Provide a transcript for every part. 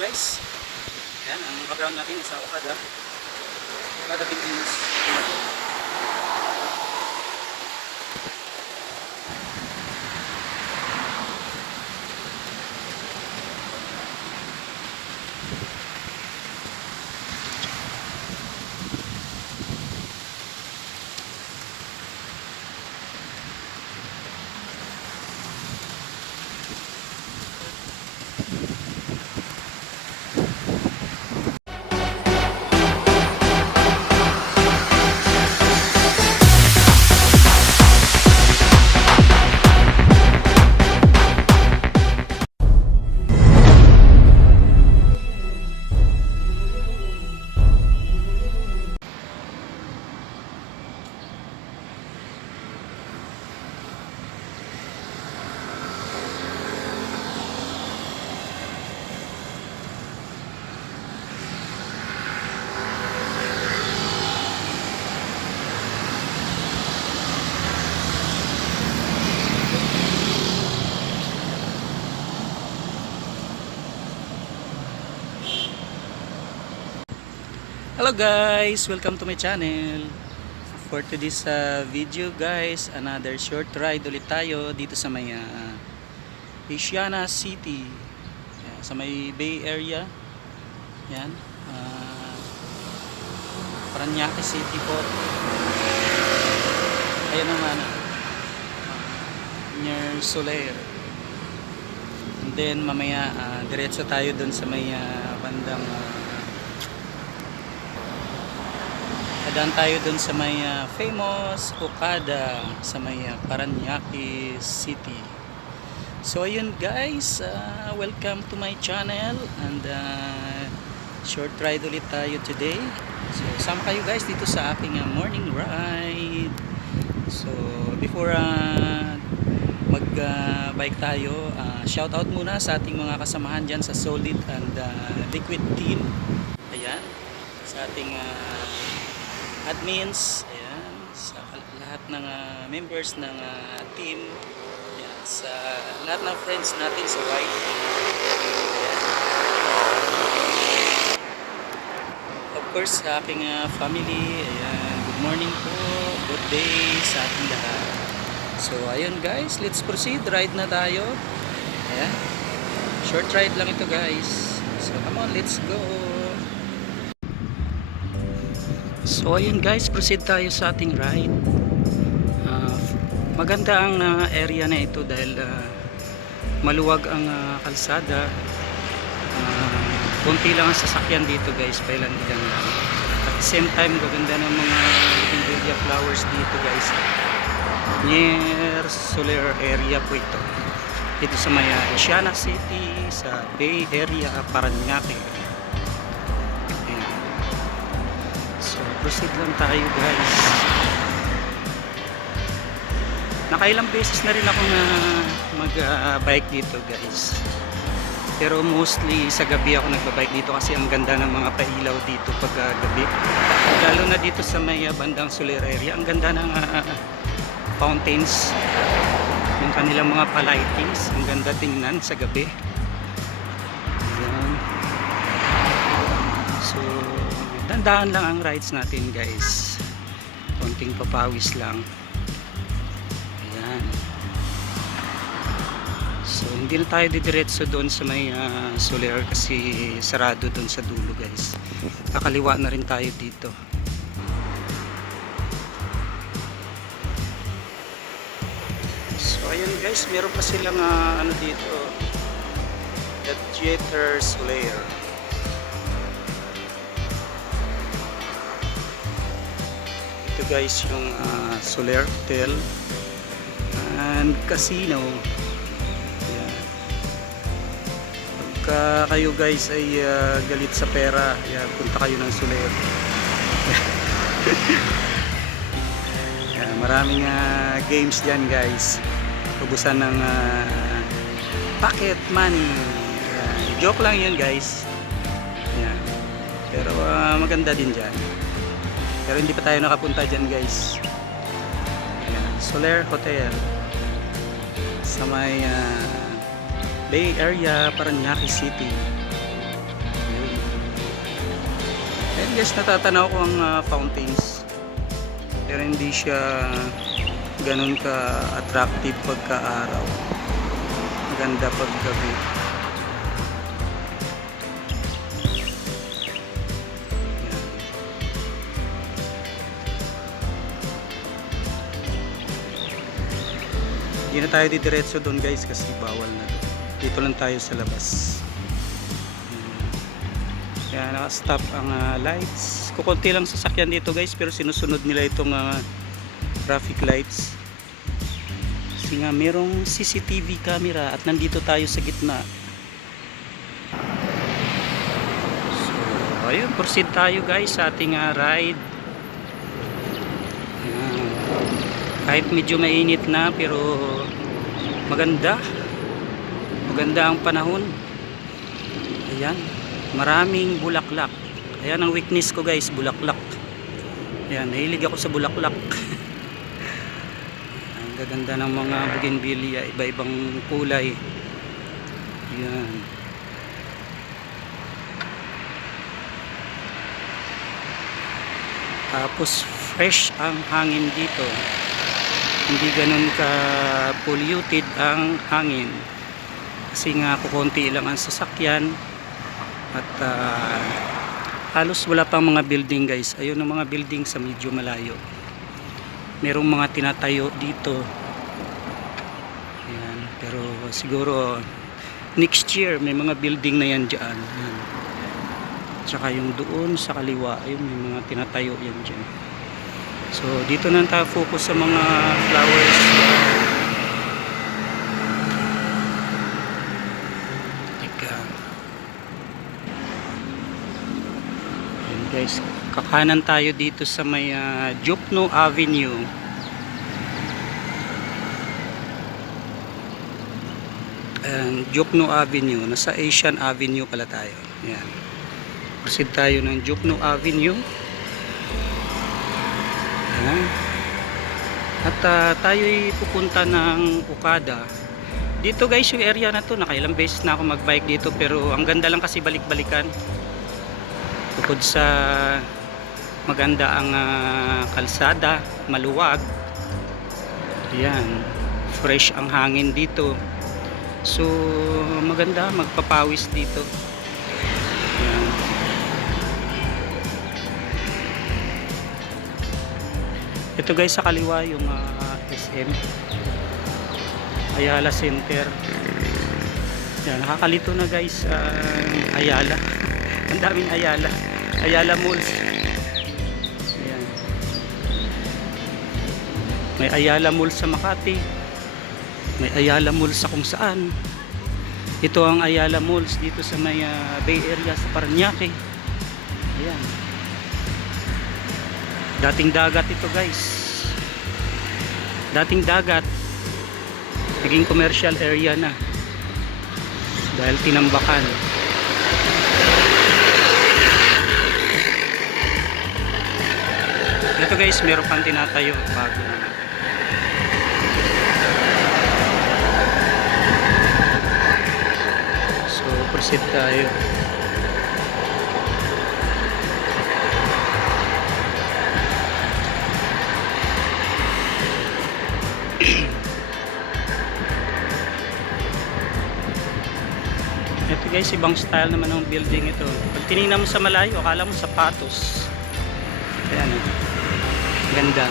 guys. Yan, ang background natin sa Okada Philippines. Hello guys, welcome to my channel. For today's video guys, another short ride ulit tayo dito sa may Asiana City. Yan, sa may Bay Area. Yan, Paranaque City po. Ayan naman, near Soler. And then mamaya diretso tayo dun sa may bandang Dadaan tayo dun sa may famous Okada sa may Paranaque City. So ayun guys, welcome to my channel and short ride ulit tayo today. So sama kayo guys dito sa aking morning ride. So before mag bike tayo, shout out muna sa ating mga kasamahan dyan sa Solid and Liquid team. Ayan, sa ating admins, ayan, sa lahat ng members ng team, ayan, sa lahat ng friends natin sa White, ayan. Of course sa aking family, ayan, good morning po, good day sa ating lahat. So ayun guys, let's proceed, ride na tayo. Ayan, short ride lang ito guys, so come on, let's go. So ayun guys, proceed tayo sa ating ride. Maganda ang area na ito dahil maluwag ang kalsada. Konti lang ang sasakyan dito guys, pailan-ilan lang. At the same time, maganda ng mga bougainvillea flowers dito guys. Near Soler area po ito. Dito sa may Asiana City, sa Bay Area, Paranaque. Proceed lang tayo guys. Nakailang beses na rin ako na mag-bike dito guys, pero mostly sa gabi ako nagbabike dito kasi ang ganda ng mga pailaw dito pag gabi, lalo na dito sa may bandang Soler area. Ang ganda ng fountains, yung kanilang mga palightings, ang ganda tingnan sa gabi. Ayan. So tandaan lang ang rides natin guys, konting papawis lang. Ayan, so hindi na tayo didiretso doon sa may Soler kasi sarado doon sa dulo guys, kakaliwa na rin tayo dito. So ayun guys, meron pa silang ano dito, The Theater Soler. Guys, yung Soler Hotel and Casino. Ayan. Pagka kayo guys ay galit sa pera, ayan, punta kayo ng Soler. Ayan, maraming games dyan guys, ubusan ng pocket money. Ayan, joke lang yun guys. Ayan. Pero maganda din dyan. Pero hindi pa tayo nakapunta dyan guys. Ayan, Soler Hotel sa may Bay Area, Paranaque City. Ayan guys, natatanaw ko ang fountains. Pero hindi siya ganun ka attractive pagka araw. Maganda pag gabi. Hindi na tayo didiretso doon guys kasi bawal na. Dito lang tayo sa labas. Kaya naka-stop ang lights. Kukunti lang sasakyan dito guys, pero sinusunod nila itong traffic lights. Kasi nga merong CCTV camera at nandito tayo sa gitna. So, ayun, proceed tayo guys sa ating ride. Kahit medyo mainit na, pero maganda. Maganda ang panahon. Ayan. Maraming bulaklak. Ayan ang weakness ko guys, bulaklak. Ayan, nahilig ako sa bulaklak. Ang gaganda ng mga bougainvillea, iba-ibang kulay. Ayan. Tapos fresh ang hangin dito. Hindi ganun ka polluted ang hangin. Kasi nga kukunti lang ang sasakyan. At halos wala pang mga building guys. Ayun ang mga building sa medyo malayo. Merong mga tinatayo dito. Ayan. Pero siguro next year may mga building na yan dyan. Ayan. Tsaka yung doon sa kaliwa, ayun, may mga tinatayo yan dyan. So dito na tayo focus sa mga flowers. Guys, kakanan tayo dito sa may Jokno Avenue. Jokno Avenue, nasa Asian Avenue pala tayo. Ayan. Proceed tayo ng Jokno Avenue. Ayan. At tayo'y pupunta ng Okada. Dito guys, yung area na to, nakailang beses na ako magbike dito, pero ang ganda lang kasi balik-balikan. Bukod sa maganda ang kalsada, maluwag. Ayan, fresh ang hangin dito. So maganda, magpapawis dito. Ayan. Ito guys sa kaliwa yung SM Ayala Center. Ayan, nakakalito na guys Ayala. Ang daming Ayala Malls. Ayan. May Ayala Mall sa Makati. May Ayala Mall sa kung saan. Ito ang Ayala Malls dito sa may Bay Area sa Parañaque. Ayan. Dating dagat ito guys. Dating dagat. Naging commercial area na. Dahil tinambakan. Ito guys, meron pang tinatayo bago na. So, proceed tayo. Ito guys, ibang style naman ng building ito. Pag tinignan mo sa malayo, akala mo sapatos. Ayan eh. Ganda.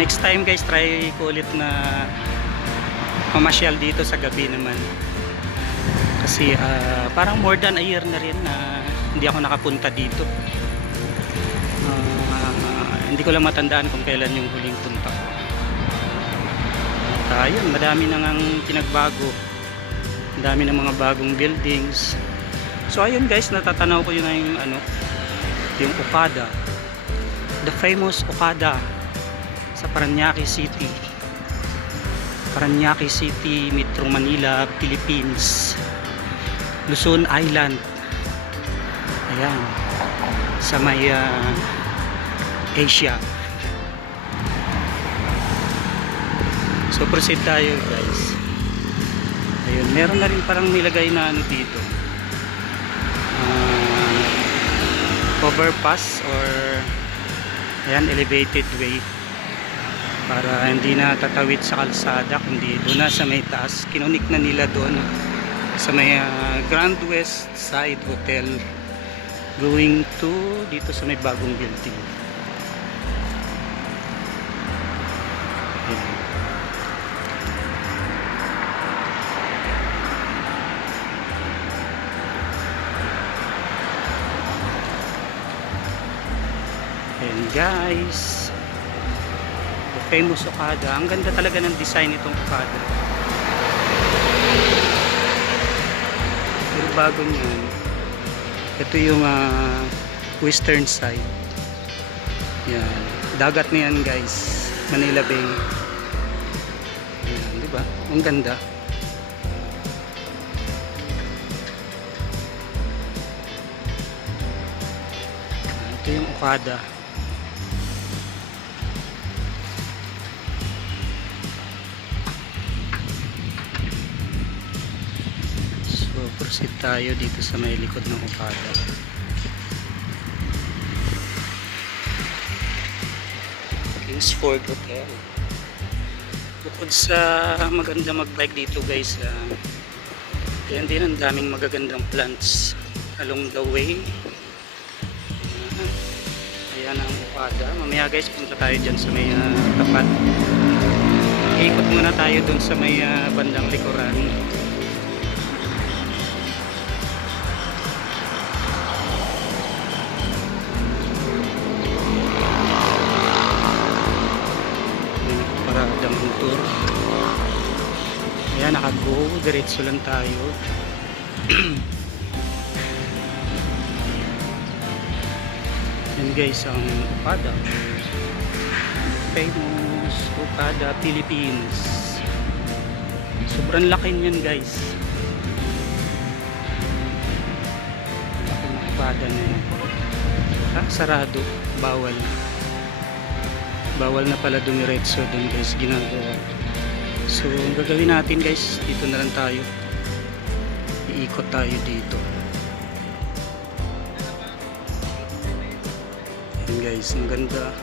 Next time guys, try ko ulit na mamasyal dito sa gabi naman. Kasi parang more than a year na rin na hindi ako nakapunta dito. Hindi ko lang matandaan kung kailan yung huling punta ko. At ayun, madami nang pinagbago. Ang dami ng mga bagong buildings. So ayun guys, natatanaw ko yun na yung Okada. The famous Okada sa Parañaque City. Parañaque City, Metro Manila, Philippines. Luzon Island. Ayan. Sa may Asia. So proceed tayo guys. Ayun, meron na rin parang nilagay na ano dito. Overpass or ayan, elevated way para hindi na tatawid sa kalsada kundi doon na sa may taas. Kinunik na nila doon sa may Grand West Side Hotel going to dito sa may bagong building. Ayan. Ayan guys, the famous Okada. Ang ganda talaga ng design itong Okada, pero bago niyan. Ito yung western side. Yan, dagat na yan guys, Manila Bay. Yan, diba? Ang ganda. Ito yung Okada. So proceed tayo dito sa may likod ng Okada. Kingsford Hotel. Bukod sa maganda magbike dito guys, ayan din, ang daming magagandang plants along the way. Ayan ang Okada. Mamaya guys, punta tayo dyan sa may tapat. Ikot muna tayo dun sa may bandang likuran. Paradang motor. Ayan, nakago. Diretso lang tayo. Yan guys, ang Okada. Famous Okada Philippines. Sobrang laki niyan guys. Laki ng Okada na yan. Sarado. Bawal na pala dumiretso dun guys, ginagawa. So ang gagawin natin guys, dito na lang tayo, iikot tayo dito. Ayan guys, ang ganda.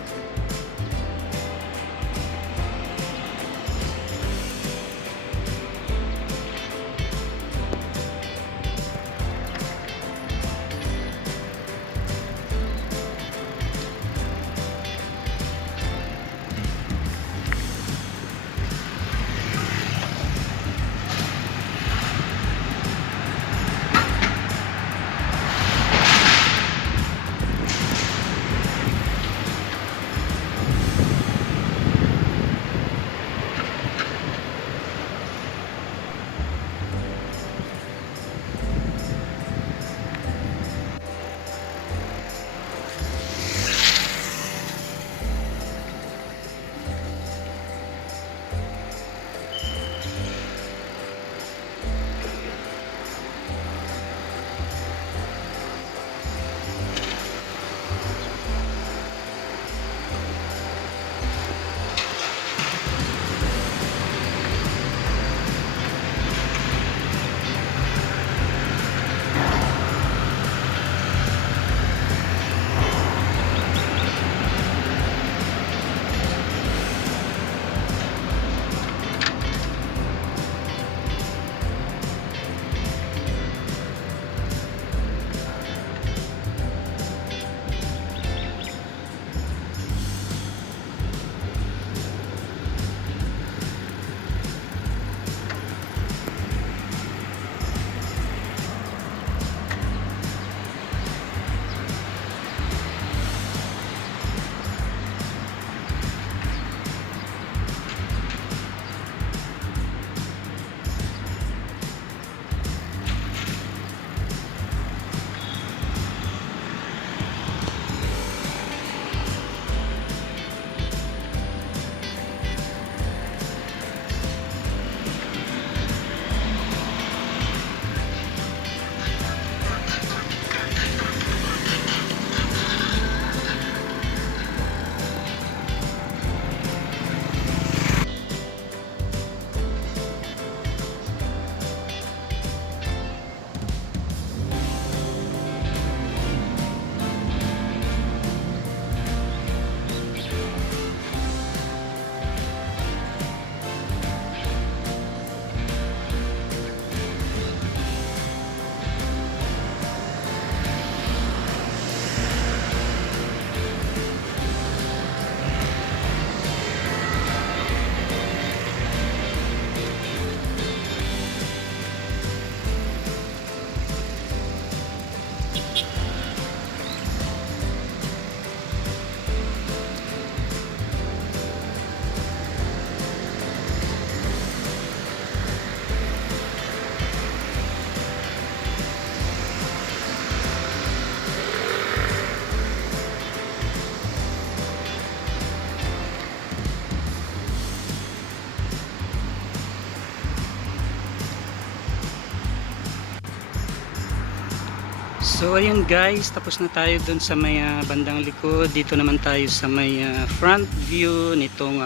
So ayun guys, tapos na tayo dun sa may bandang likod. Dito naman tayo sa may front view nitong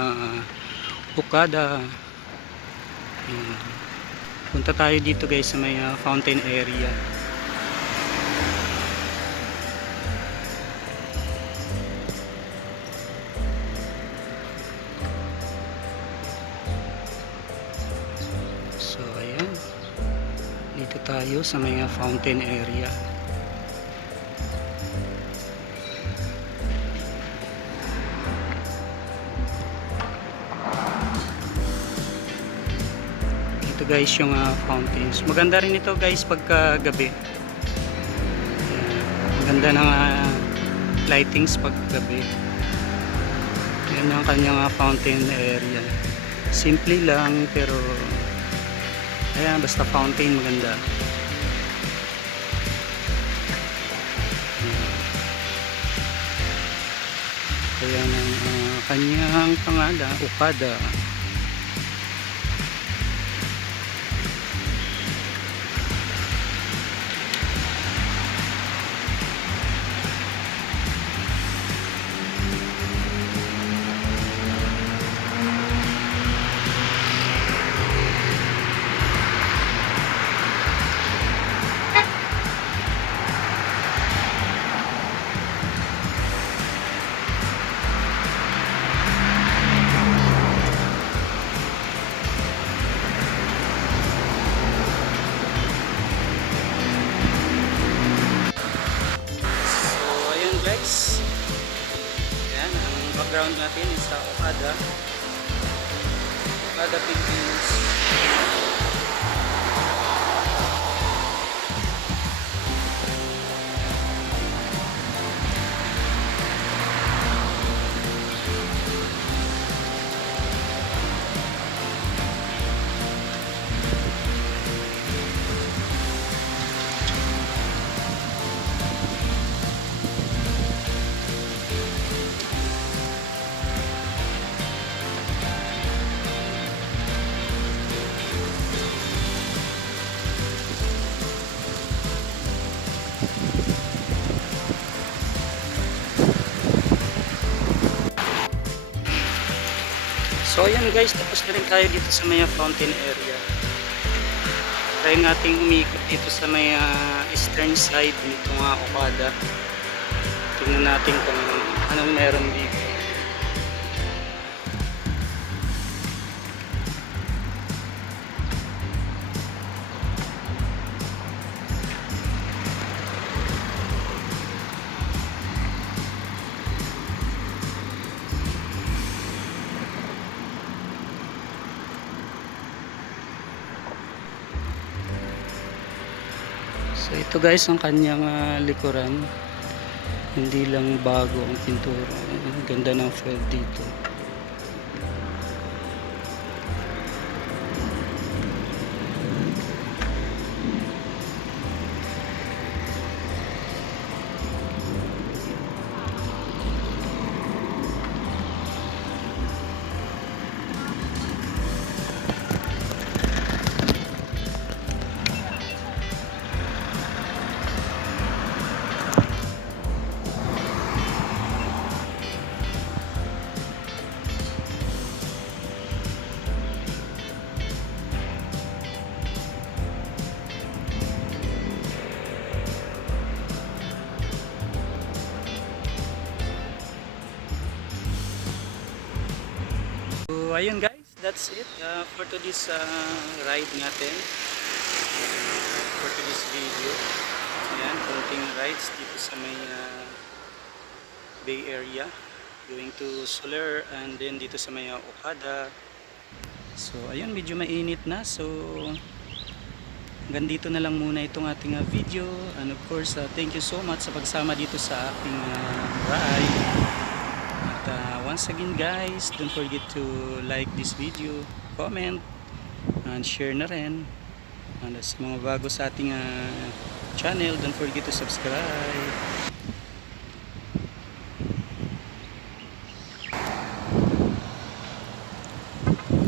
Okada. Ayan. Punta tayo dito guys sa may fountain area. So ayan, dito tayo sa may fountain area. Ito guys yung fountains. Maganda rin ito guys pagka gabi. Maganda ng lightings pag gabi. Yan ang kanyang fountain area. Simple lang pero ayan, basta fountain maganda. Kaya ng kanyang pangalan, Okada. Guys, yan ang background natin is sa Okada Philippines. So ayan guys, tapos na rin tayo dito sa may fountain area. Try nating umikot dito sa may eastern side nito nga Okada. Tingnan natin kung anong meron dito. So ito guys ang kanyang likuran. Hindi lang bago ang pintura. Ang ganda ng felt dito. So ayun guys, that's it for today's ride natin, for today's video. Ayan, konting rides dito sa may Bay Area, going to Soler and then dito sa may Okada. So ayun, medyo mainit na, so hanggang dito na lang muna itong ating video. And of course, thank you so much sa pagsama dito sa ating ride. Once again guys, don't forget to like this video, comment, and share na rin. And sa mga bago sa ating channel, don't forget to subscribe.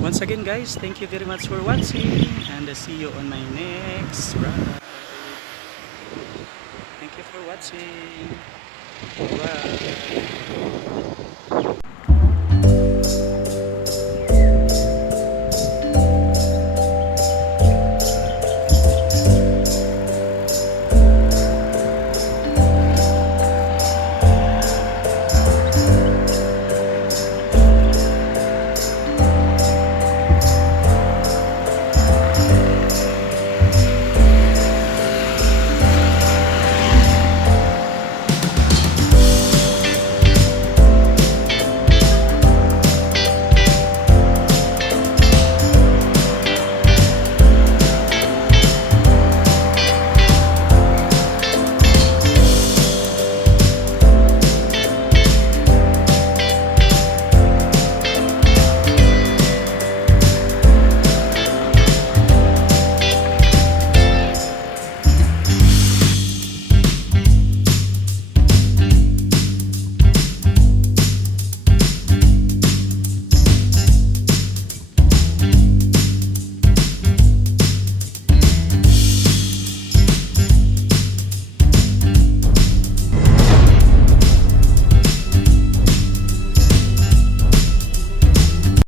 Once again guys, thank you very much for watching and see you on my next ride. Thank you. watching. Bye.